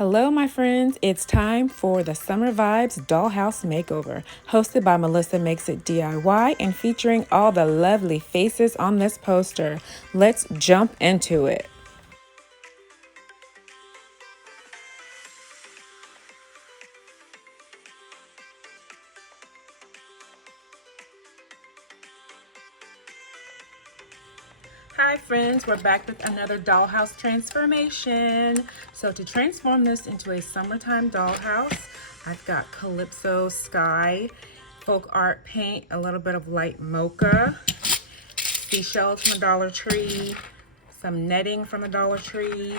Hello, my friends. It's time for the Summer Vibes Dollhouse Makeover, hosted by Melissa Makes It DIY and featuring all the lovely faces on this poster. Let's jump into it. Hi friends, we're back with another dollhouse transformation. So to transform this into a summertime dollhouse, I've got Calypso Sky, folk art paint, a little bit of light mocha, seashells from a Dollar Tree, some netting from a Dollar Tree,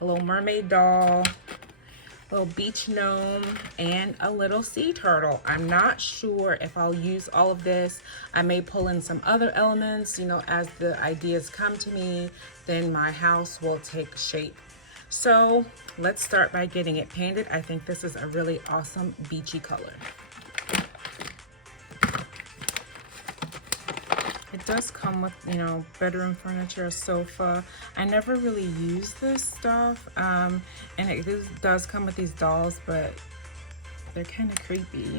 a little mermaid doll, a little beach gnome, and a little sea turtle. I'm not sure if I'll use all of this. I may pull in some other elements, as the ideas come to me, then my house will take shape. So let's start by getting it painted. I think this is a really awesome beachy color. It does come with, bedroom furniture, a sofa. I never really use this stuff. And it does come with these dolls, but they're kind of creepy,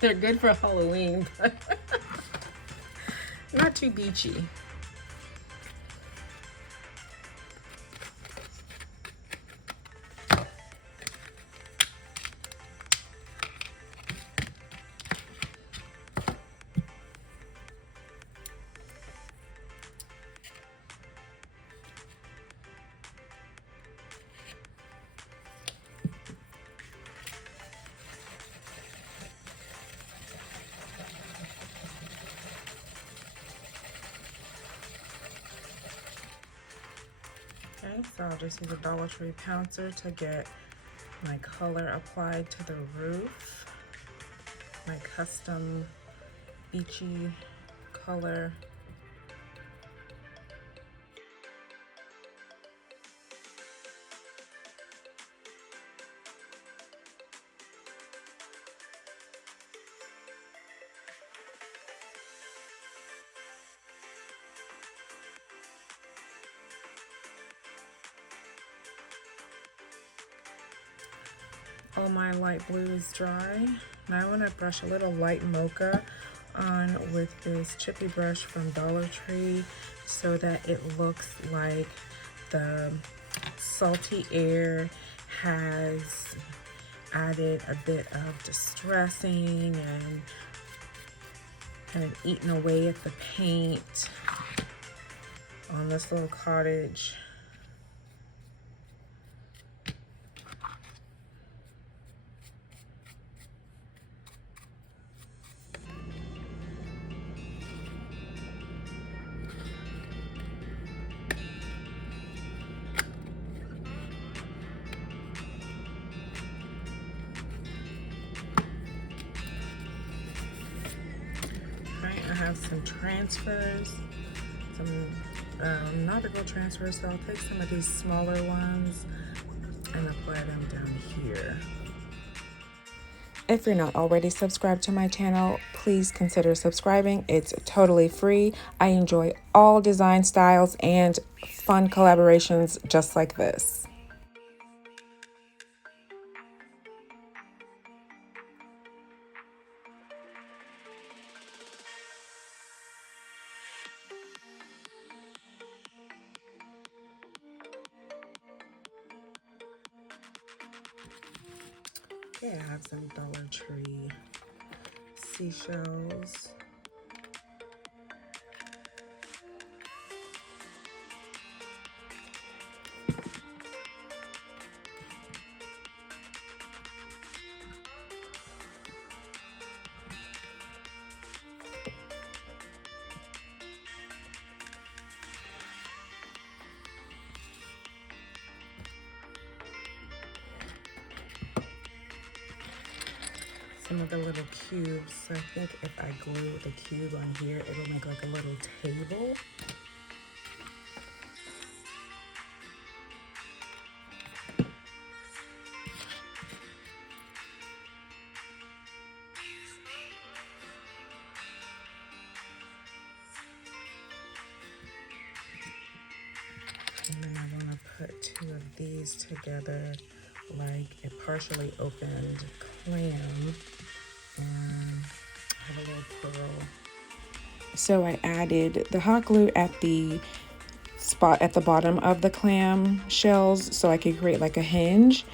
They're good for Halloween, but not too beachy. Okay, so I'll just use a Dollar Tree pouncer to get my color applied to the roof. My custom beachy color. All my light blue is dry. Now I want to brush a little light mocha on with this chippy brush from Dollar Tree so that it looks like the salty air has added a bit of distressing and kind of eaten away at the paint on this little cottage. I have some transfers, some nautical transfers, so I'll take some of these smaller ones and apply them down here. If you're not already subscribed to my channel, please consider subscribing. It's totally free. I enjoy all design styles and fun collaborations just like this. Okay, I have some Dollar Tree seashells. Some of the little cubes. So I think if I glue the cube on here, it'll make like a little table. And then I want to put two of these together like a partially opened clam, and I have a little pearl. So I added the hot glue at the spot at the bottom of the clam shells so I could create like a hinge,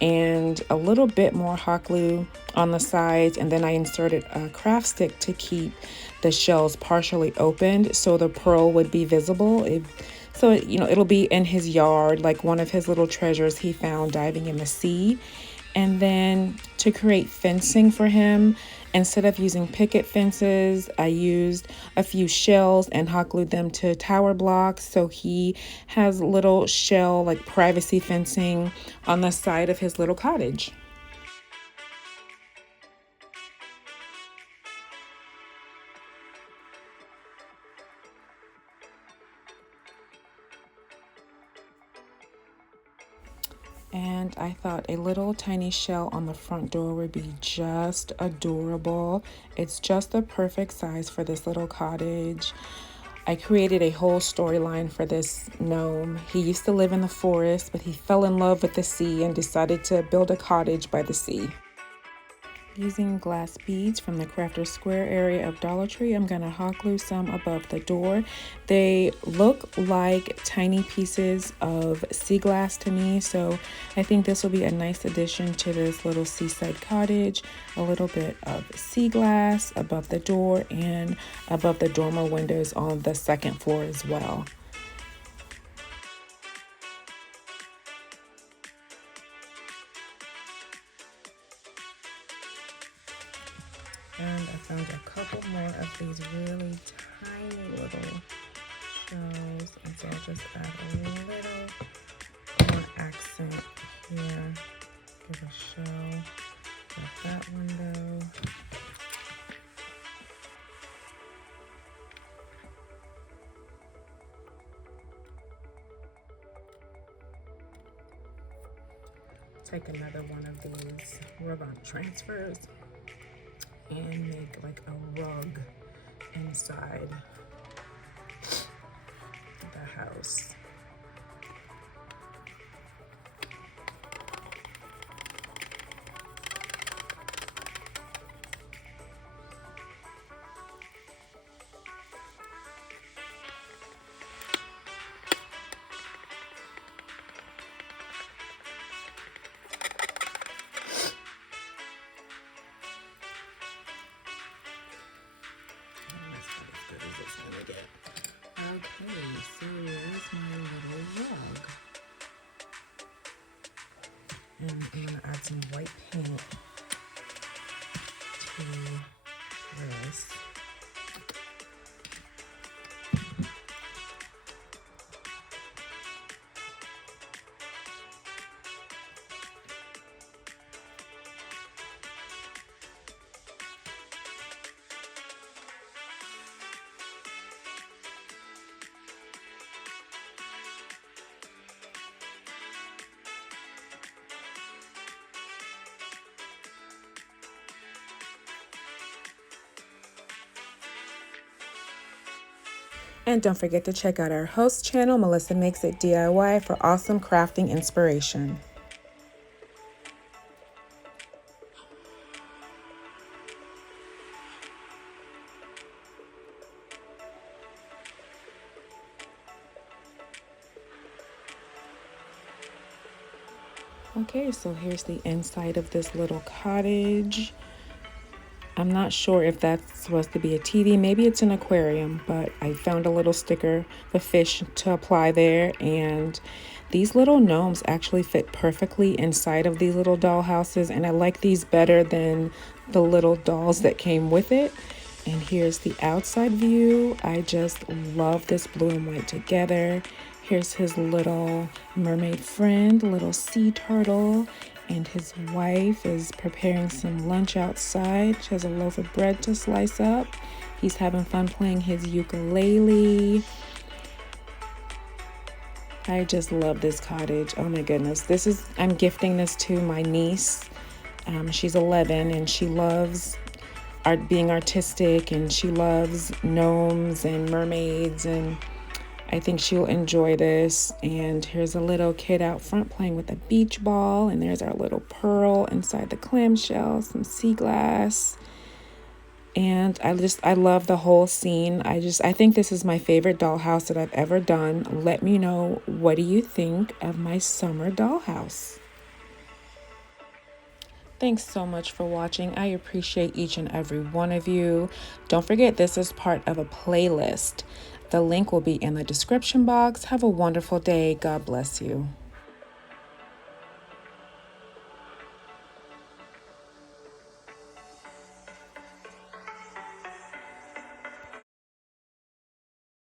and a little bit more hot glue on the sides, and then I inserted a craft stick to keep the shells partially opened so the pearl would be visible. It'll be in his yard, like one of his little treasures he found diving in the sea. And then to create fencing for him, instead of using picket fences, I used a few shells and hot glued them to tower blocks. So he has little shell, like privacy fencing on the side of his little cottage. And I thought a little tiny shell on the front door would be just adorable. It's just the perfect size for this little cottage. I created a whole storyline for this gnome. He used to live in the forest, but he fell in love with the sea and decided to build a cottage by the sea. Using glass beads from the Crafter's Square area of Dollar Tree, I'm going to hot glue some above the door. They look like tiny pieces of sea glass to me, so I think this will be a nice addition to this little seaside cottage. A little bit of sea glass above the door and above the dormer windows on the second floor as well. And I found a couple more of these really tiny little shells, and so I'll just add a little more accent here. Give a shell at that window. Take another one of these rub-on transfers and make like a rug inside the house. Okay, so here's my little rug. And I'm gonna add some white paint to this. And don't forget to check out our host channel, Melissa Makes It DIY, for awesome crafting inspiration. Okay, so here's the inside of this little cottage. I'm not sure if that's supposed to be a TV. Maybe it's an aquarium, but I found a little sticker, the fish, to apply there. And these little gnomes actually fit perfectly inside of these little doll houses. And I like these better than the little dolls that came with it. And here's the outside view. I just love this blue and white together. Here's his little mermaid friend, little sea turtle. And his wife is preparing some lunch outside. She has a loaf of bread to slice up. He's having fun playing his ukulele. I just love this cottage. Oh my goodness. I'm gifting this to my niece. She's 11 and she loves being artistic, and she loves gnomes and mermaids, and I think she'll enjoy this. And here's a little kid out front playing with a beach ball. And there's our little pearl inside the clamshell, some sea glass. And I love the whole scene. I think this is my favorite dollhouse that I've ever done. Let me know, what do you think of my summer dollhouse? Thanks so much for watching. I appreciate each and every one of you. Don't forget, this is part of a playlist. The link will be in the description box. Have a wonderful day. God bless you.